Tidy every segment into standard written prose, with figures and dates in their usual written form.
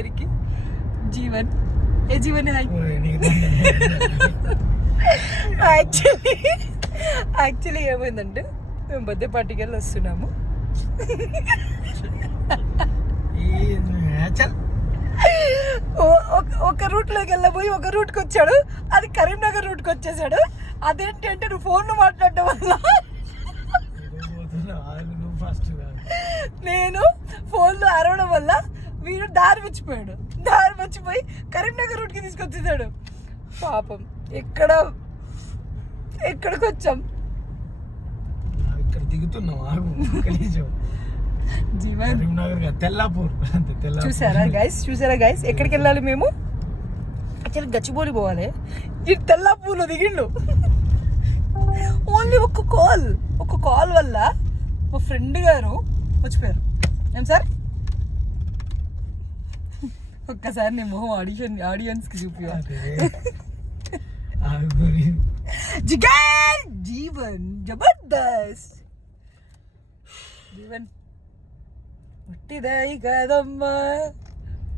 దగ్గరికి. జీవన్ ఏ Jeevan hi. Actually ఏమైందంటే మేము బర్త్డే పార్టీకి వెళ్ళి వస్తున్నాము. ఒక రూట్ లోకి వెళ్ళబోయి ఒక రూట్ కి వచ్చాడు, అది కరీంనగర్ రూట్ కి వచ్చేసాడు. అదేంటి అంటే నువ్వు ఫోన్ లో మాట్లాడటం వల్ల నేను ఫోన్ లో అరవడం వల్ల వీడు దారి మర్చిపోయాడు. దారి మర్చిపోయి కరీంనగర్ రూట్ కి తీసుకొచ్చేసాడు. పాపం ఎక్కడికి వచ్చాం, ఇక్కడ దిగుతున్నాం. తెల్లాపూర్ చూసారా గైస్ ఎక్కడికి వెళ్ళాలి మేము? యాక్చువల్లీ గచ్చిబౌలి పోవాలి. ఈ తెల్లాపూర్లో దిగిండు. ఓన్లీ ఒక కాల్ వల్ల మా ఫ్రెండ్ గారు వచ్చిపోయారు. ఏం సార్ ఒక్కసారి నేను మొహం ఆడియన్స్ కి చూపించాలి. జీవన్ జబర్దస్త్. జీవన్ పుట్టిదై కదమ్మా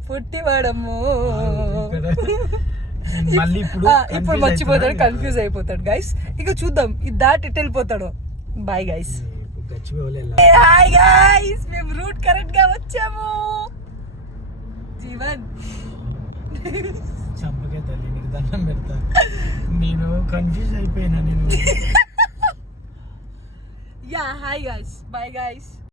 పుట్టివాడమ్మో. ఇప్పుడు మర్చిపోతాడు, కన్ఫ్యూజ్ అయిపోతాడు గైస్. ఇక చూద్దాం ఇది దాటి ఎటు వెళ్ళిపోతాడు. Bye guys. హాయ్ గైస్, మేము రూట్ కరెక్ట్ గా వచ్చాము. జీవన్ చంపకే తల్లి, నీకు దండం పెడతా. నేను కన్ఫ్యూజ్ అయిపోయినా. నేను yeah hi guys, bye guys.